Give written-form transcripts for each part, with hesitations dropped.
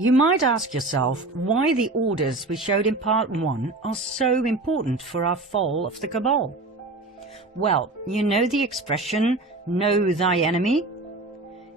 You might ask yourself why the orders we showed in part 1 are so important for our fall of the Cabal. Well, you know the expression, know thy enemy?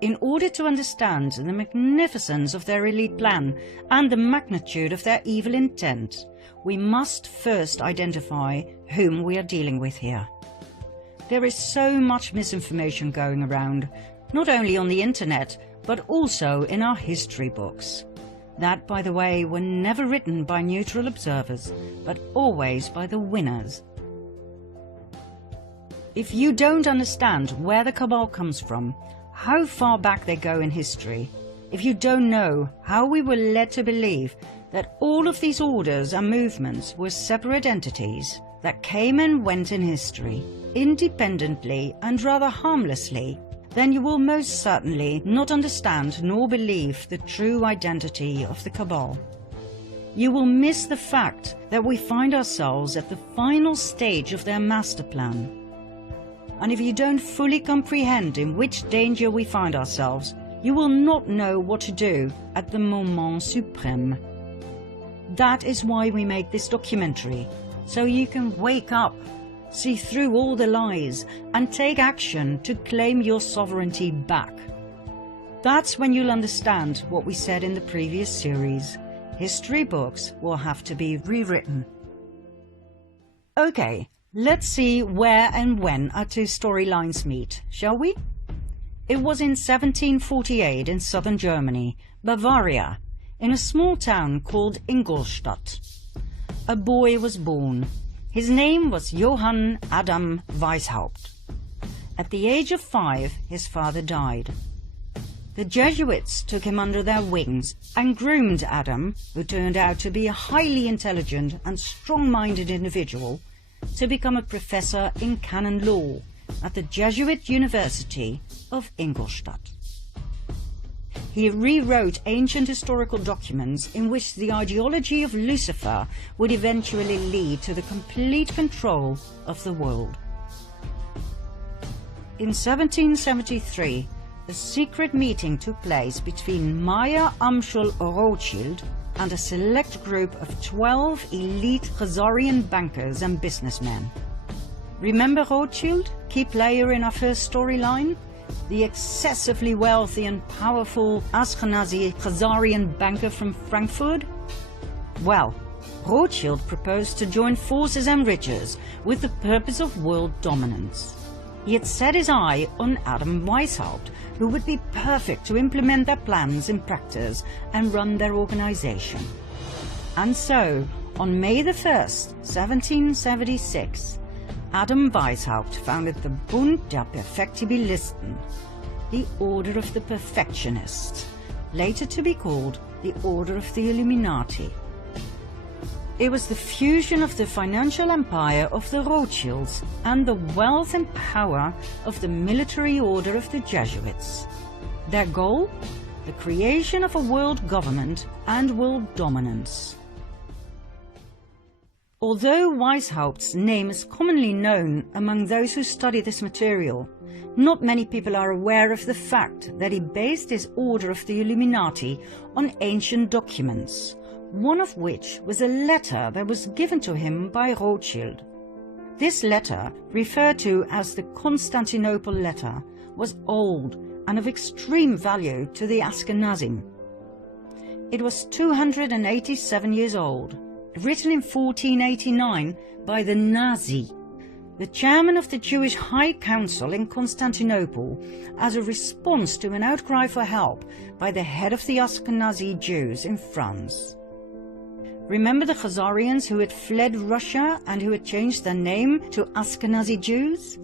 In order to understand the magnificence of their elite plan and the magnitude of their evil intent, we must first identify whom we are dealing with here. There is so much misinformation going around, not only on the internet, but also in our history books. That, by the way, were never written by neutral observers, but always by the winners. If you don't understand where the Cabal comes from, how far back they go in history, if you don't know how we were led to believe that all of these orders and movements were separate entities that came and went in history, independently and rather harmlessly, then you will most certainly not understand nor believe the true identity of the Cabal. You will miss the fact that we find ourselves at the final stage of their master plan. And if you don't fully comprehend in which danger we find ourselves, you will not know what to do at the moment suprême. That is why we make this documentary, so you can wake up, see through all the lies, and take action to claim your sovereignty back. That's when you'll understand what we said in the previous series. History books will have to be rewritten. Okay, let's see where and when our two storylines meet, shall we? It was in 1748 in southern Germany, Bavaria, in a small town called Ingolstadt. A boy was born. His name was Johann Adam Weishaupt. At the age of 5, his father died. The Jesuits took him under their wings and groomed Adam, who turned out to be a highly intelligent and strong-minded individual, to become a professor in canon law at the Jesuit University of Ingolstadt. He rewrote ancient historical documents in which the ideology of Lucifer would eventually lead to the complete control of the world. In 1773, a secret meeting took place between Meyer Amschel Rothschild and a select group of 12 elite Khazarian bankers and businessmen. Remember Rothschild, key player in our first storyline? The excessively wealthy and powerful Ashkenazi Khazarian banker from Frankfurt? Well, Rothschild proposed to join forces and riches with the purpose of world dominance. He had set his eye on Adam Weishaupt, who would be perfect to implement their plans in practice and run their organization. And so, on May the 1st, 1776, Adam Weishaupt founded the Bund der Perfektibilisten, the Order of the Perfectionists, later to be called the Order of the Illuminati. It was the fusion of the financial empire of the Rothschilds and the wealth and power of the military order of the Jesuits. Their goal? The creation of a world government and world dominance. Although Weishaupt's name is commonly known among those who study this material, not many people are aware of the fact that he based his Order of the Illuminati on ancient documents, one of which was a letter that was given to him by Rothschild. This letter, referred to as the Constantinople letter, was old and of extreme value to the Ashkenazim. It was 287 years old, written in 1489 by the Nazi, the chairman of the Jewish High Council in Constantinople, as a response to an outcry for help by the head of the Ashkenazi Jews in France. Remember the Khazarians who had fled Russia and who had changed their name to Ashkenazi Jews?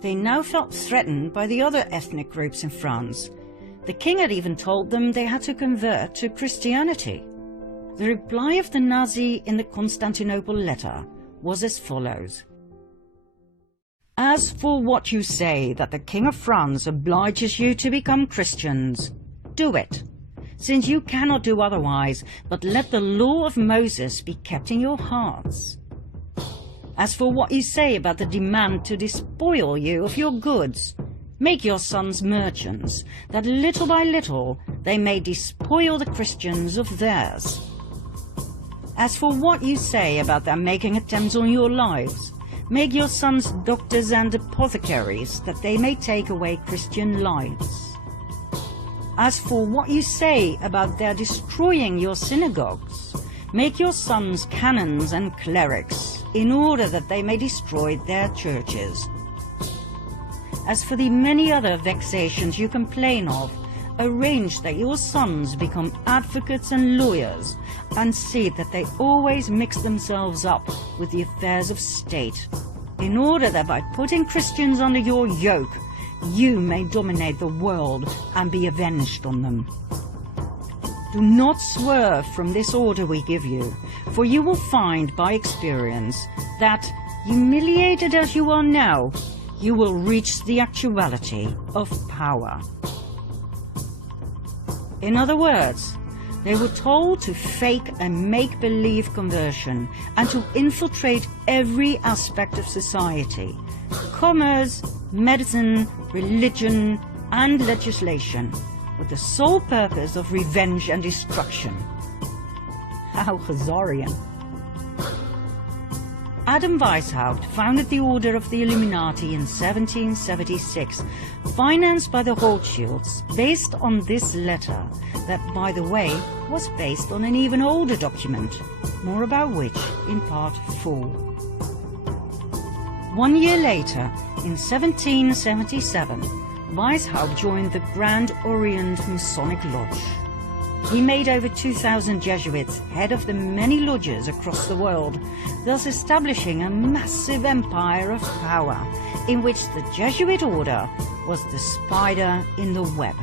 They now felt threatened by the other ethnic groups in France. The king had even told them they had to convert to Christianity. The reply of the Nazi in the Constantinople letter was as follows. As for what you say that the King of France obliges you to become Christians, do it. since you cannot do otherwise, but let the law of Moses be kept in your hearts. As for what you say about the demand to despoil you of your goods, make your sons merchants, that little by little they may despoil the Christians of theirs. As for what you say about their making attempts on your lives, make your sons doctors and apothecaries, that they may take away Christian lives. As for what you say about their destroying your synagogues, make your sons canons and clerics, in order that they may destroy their churches. As for the many other vexations you complain of, arrange that your sons become advocates and lawyers, and see that they always mix themselves up with the affairs of state, in order that by putting Christians under your yoke, you may dominate the world and be avenged on them. Do not swerve from this order we give you, for you will find by experience that, humiliated as you are now, you will reach the actuality of power. In other words, they were told to fake a make-believe conversion and to infiltrate every aspect of society: commerce, medicine, religion, and legislation, with the sole purpose of revenge and destruction. How Hazarian! Adam Weishaupt founded the Order of the Illuminati in 1776, financed by the Rothschilds, based on this letter, that, by the way, was based on an even older document, more about which in part 4. 1 year later, in 1777, Weishaupt joined the Grand Orient Masonic Lodge. He made over 2,000 Jesuits head of the many lodges across the world, thus establishing a massive empire of power, in which the Jesuit order was the spider in the web.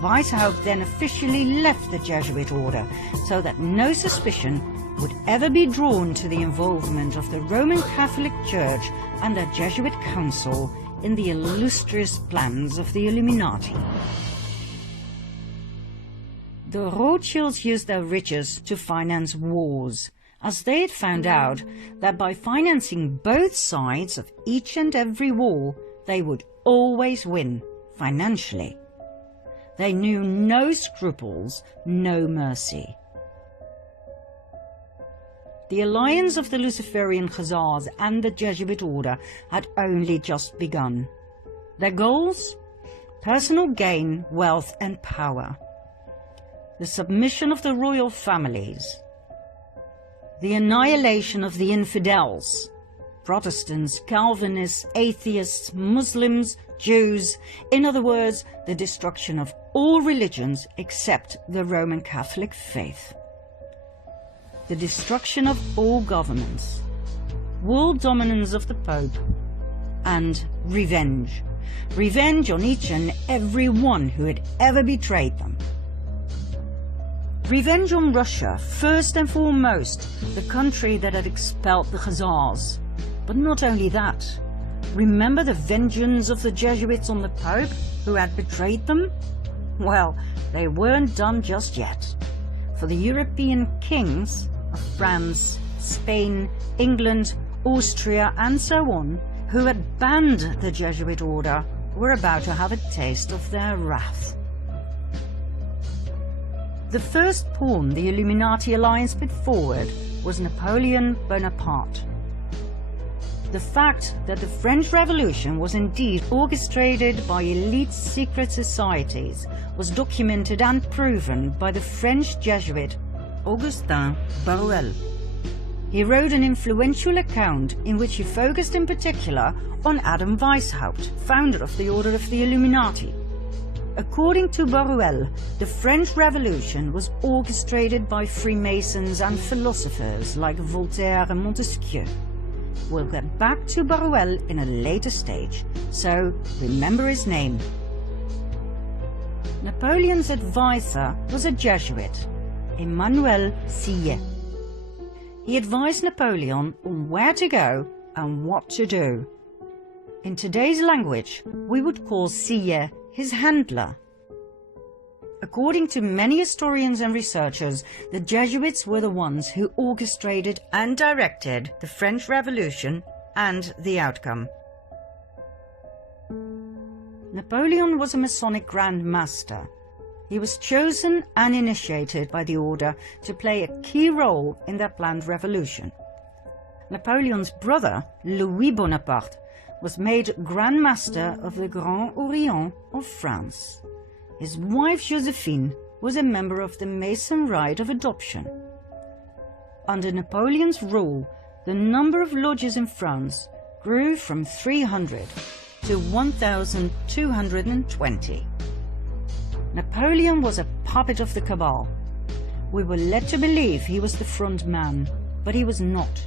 Weishaupt then officially left the Jesuit order, so that no suspicion would ever be drawn to the involvement of the Roman Catholic Church and the Jesuit Council in the illustrious plans of the Illuminati. The Rothschilds used their riches to finance wars, as they had found out that by financing both sides of each and every war, they would always win financially. They knew no scruples, no mercy. The alliance of the Luciferian Khazars and the Jesuit order had only just begun. Their goals? Personal gain, wealth and power. The submission of the royal families. The annihilation of the infidels. Protestants, Calvinists, atheists, Muslims, Jews, in other words, the destruction of all religions except the Roman Catholic faith. The destruction of all governments, world dominance of the Pope, and revenge. Revenge on each and every one who had ever betrayed them. Revenge on Russia, first and foremost, the country that had expelled the Khazars. But not only that. Remember the vengeance of the Jesuits on the Pope, who had betrayed them? Well, they weren't done just yet. For the European kings of France, Spain, England, Austria, and so on, who had banned the Jesuit order, were about to have a taste of their wrath. The first pawn the Illuminati alliance put forward was Napoleon Bonaparte. The fact that the French Revolution was indeed orchestrated by elite secret societies was documented and proven by the French Jesuit Augustin Baruel. He wrote an influential account in which he focused in particular on Adam Weishaupt, founder of the Order of the Illuminati. According to Baruel, the French Revolution was orchestrated by Freemasons and philosophers like Voltaire and Montesquieu. We'll get back to Baruel in a later stage, so remember his name. Napoleon's advisor was a Jesuit, Emmanuel Sillet. He advised Napoleon on where to go and what to do. In today's language, we would call Sillet his handler. According to many historians and researchers, the Jesuits were the ones who orchestrated and directed the French Revolution and the outcome. Napoleon was a Masonic Grand Master. He was chosen and initiated by the order to play a key role in their planned revolution. Napoleon's brother, Louis Bonaparte, was made Grand Master of the Grand Orient of France. His wife Josephine was a member of the Mason Rite of Adoption. Under Napoleon's rule, the number of lodges in France grew from 300 to 1,220. Napoleon was a puppet of the cabal. We were led to believe he was the front man, but he was not.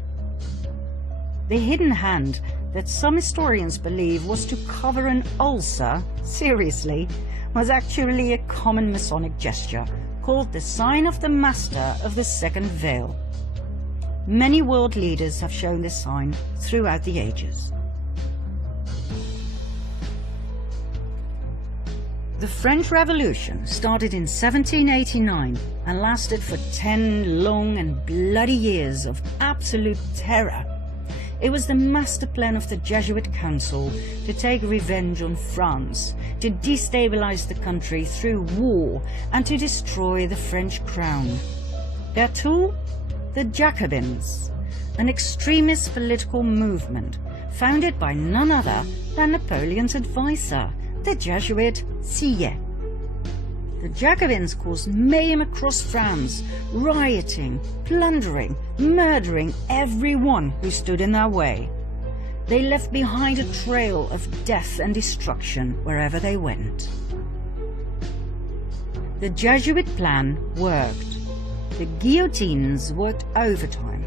The hidden hand that some historians believe was to cover an ulcer, seriously, was actually a common Masonic gesture called the sign of the Master of the Second Veil. Many world leaders have shown this sign throughout the ages. The French Revolution started in 1789 and lasted for 10 long and bloody years of absolute terror. It was the master plan of the Jesuit Council to take revenge on France, to destabilize the country through war, and to destroy the French crown. Their tool? The Jacobins, an extremist political movement founded by none other than Napoleon's advisor, the Jesuit Sieyes. The Jacobins caused mayhem across France, rioting, plundering, murdering everyone who stood in their way. They left behind a trail of death and destruction wherever they went. The Jesuit plan worked. The guillotines worked overtime.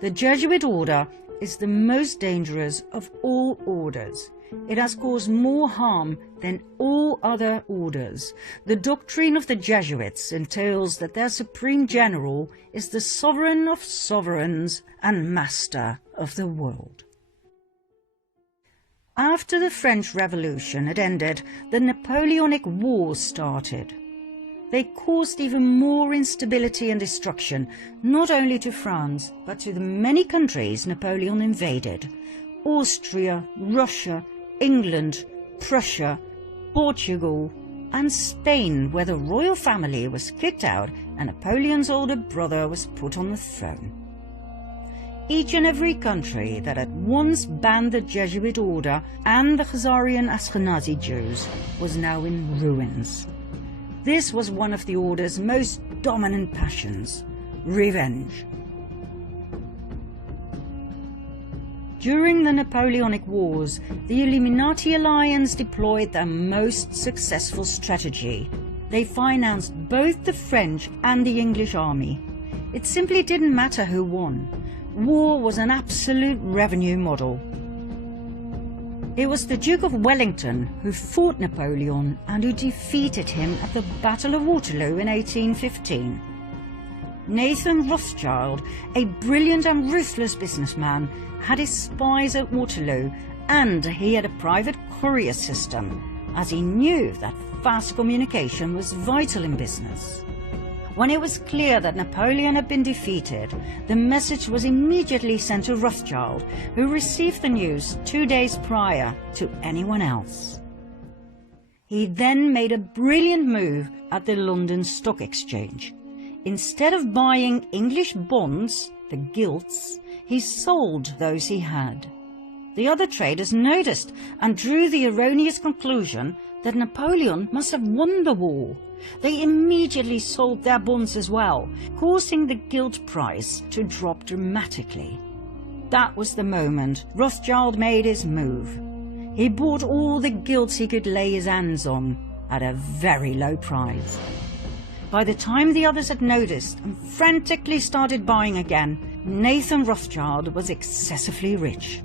The Jesuit order is the most dangerous of all orders. It has caused more harm than all other orders. The doctrine of the Jesuits entails that their supreme general is the sovereign of sovereigns and master of the world. After the French Revolution had ended, the Napoleonic Wars started. They caused even more instability and destruction, not only to France, but to the many countries Napoleon invaded: Austria, Russia, England, Prussia, Portugal, and Spain, where the royal family was kicked out and Napoleon's older brother was put on the throne. Each and every country that had once banned the Jesuit order and the Khazarian Ashkenazi Jews was now in ruins. This was one of the order's most dominant passions: revenge. During the Napoleonic Wars, the Illuminati alliance deployed their most successful strategy. They financed both the French and the English army. It simply didn't matter who won. War was an absolute revenue model. It was the Duke of Wellington who fought Napoleon and who defeated him at the Battle of Waterloo in 1815. Nathan Rothschild, a brilliant and ruthless businessman, had his spies at Waterloo, and he had a private courier system, as he knew that fast communication was vital in business. When it was clear that Napoleon had been defeated, the message was immediately sent to Rothschild, who received the news 2 days prior to anyone else. He then made a brilliant move at the London Stock Exchange. Instead of buying English bonds, the gilts, he sold those he had. The other traders noticed and drew the erroneous conclusion that Napoleon must have won the war. They immediately sold their bonds as well, causing the gilt price to drop dramatically. That was the moment Rothschild made his move. He bought all the gilts he could lay his hands on at a very low price. By the time the others had noticed and frantically started buying again, Nathan Rothschild was excessively rich.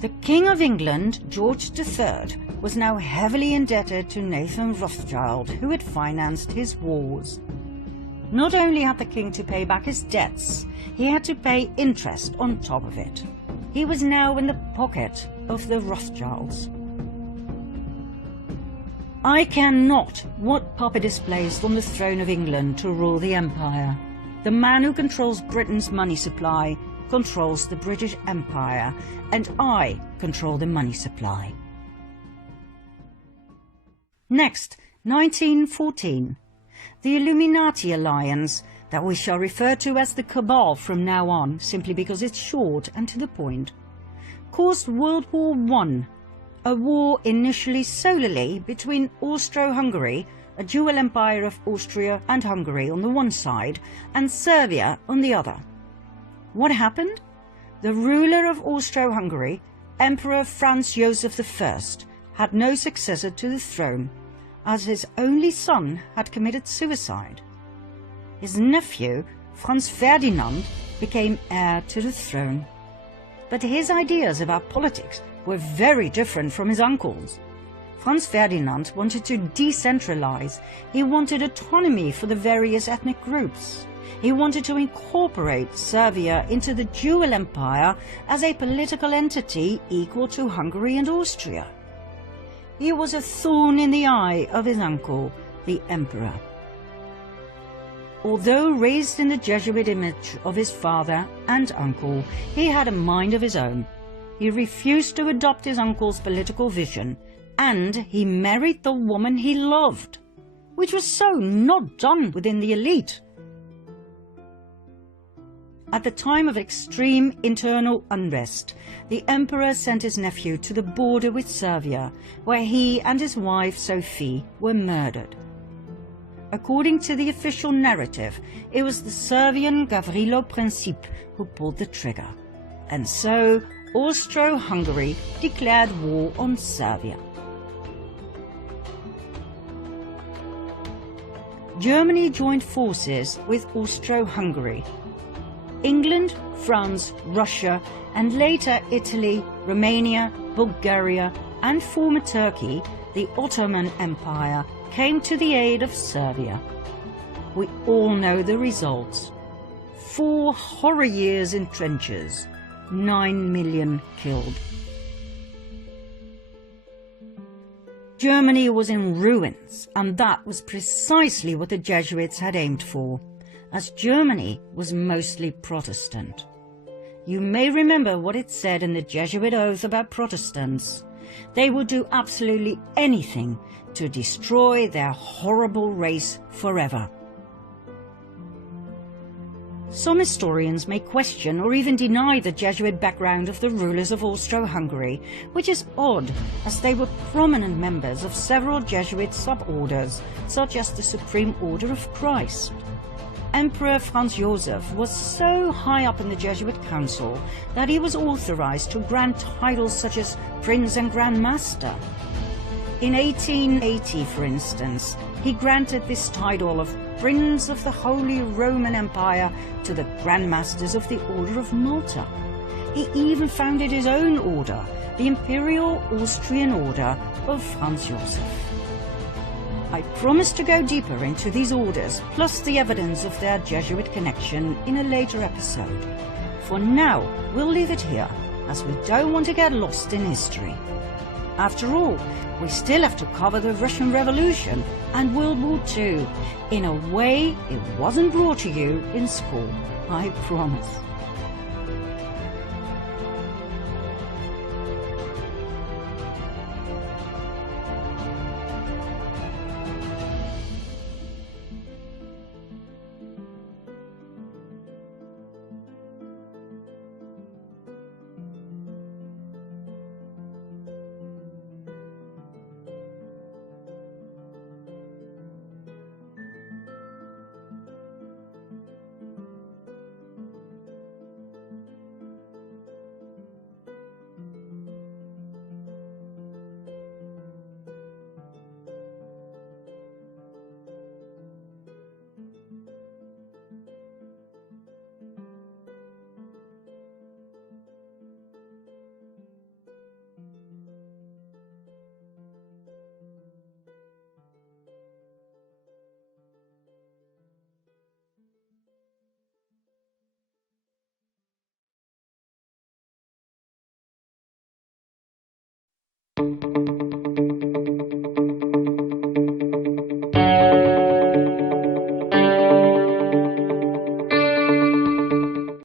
The King of England, George III, was now heavily indebted to Nathan Rothschild, who had financed his wars. Not only had the king to pay back his debts, he had to pay interest on top of it. He was now in the pocket of the Rothschilds. I care not what puppet is placed on the throne of England to rule the empire. The man who controls Britain's money supply controls the British Empire, and I control the money supply. Next, 1914. The Illuminati alliance, that we shall refer to as the Cabal from now on, simply because it's short and to the point, caused World War I, a war initially solely between Austro-Hungary, a dual empire of Austria and Hungary on the one side, and Serbia on the other. What happened? The ruler of Austro-Hungary, Emperor Franz Joseph I, had no successor to the throne, as his only son had committed suicide. His nephew, Franz Ferdinand, became heir to the throne. But his ideas about politics were very different from his uncle's. Franz Ferdinand wanted to decentralize. He wanted autonomy for the various ethnic groups. He wanted to incorporate Serbia into the dual empire as a political entity equal to Hungary and Austria. He was a thorn in the eye of his uncle, the emperor. Although raised in the Jesuit image of his father and uncle, he had a mind of his own. He refused to adopt his uncle's political vision, and he married the woman he loved, which was so not done within the elite. At the time of extreme internal unrest, the emperor sent his nephew to the border with Serbia, where he and his wife Sophie were murdered. According to the official narrative, it was the Serbian Gavrilo Princip who pulled the trigger, and so Austro-Hungary declared war on Serbia. Germany joined forces with Austro-Hungary. England, France, Russia, and later Italy, Romania, Bulgaria, and former Turkey, the Ottoman Empire, came to the aid of Serbia. We all know the results. 4 horror years in trenches, 9 million killed. Germany was in ruins, and that was precisely what the Jesuits had aimed for, as Germany was mostly Protestant. You may remember what it said in the Jesuit oath about Protestants. They would do absolutely anything to destroy their horrible race forever. Some historians may question or even deny the Jesuit background of the rulers of Austro-Hungary, which is odd, as they were prominent members of several Jesuit suborders, such as the Supreme Order of Christ. Emperor Franz Joseph was so high up in the Jesuit council that he was authorized to grant titles such as Prince and Grand Master. In 1880, for instance, he granted this title of Prince of the Holy Roman Empire to the Grand Masters of the Order of Malta. He even founded his own order, the Imperial Austrian Order of Franz Joseph. I promise to go deeper into these orders, plus the evidence of their Jesuit connection, in a later episode. For now, we'll leave it here, as we don't want to get lost in history. After all, we still have to cover the Russian Revolution and World War II, in a way it wasn't brought to you in school, I promise. you.